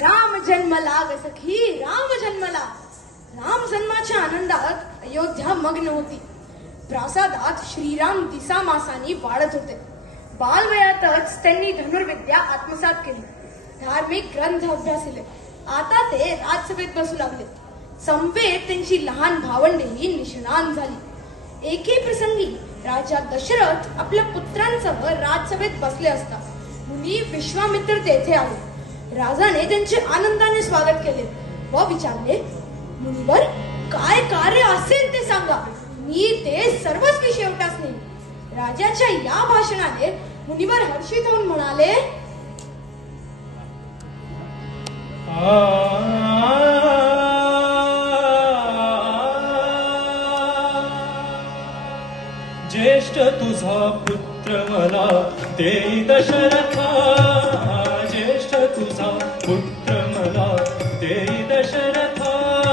राम जन्मला ग सखी, राम जन्मला. राम जन्माच्या आनंदात अयोध्या मग्न होती. प्रासादात श्रीराम दिसामासानी वाढत होते. बालवयातच त्यांनी धनुर्विद्या आत्मसात केली, धार्मिक ग्रंथ अभ्यासिले. आता ते राजसभेत बसू लागले. समवेत त्यांची लहान भावंडेही निष्णात झाली. एके प्रसंगी राजा दशरथ आपल्या पुत्रांसह राजसभेत बसले असता मुनी विश्वामित्र तेथे आले. राजाने त्यांचे आनंदाने स्वागत केले व विचारले, मुनिवर, काय कार्य असेल ते सांगा, मी ते सर्वच शेवटाच नाही. राजाच्या या भाषणाने मुनिवर हर्षित होऊन म्हणाले, ज्येष्ठ तुझा पुत्र मला ते दशरथा, ज्येष्ठ तुझा पुत्र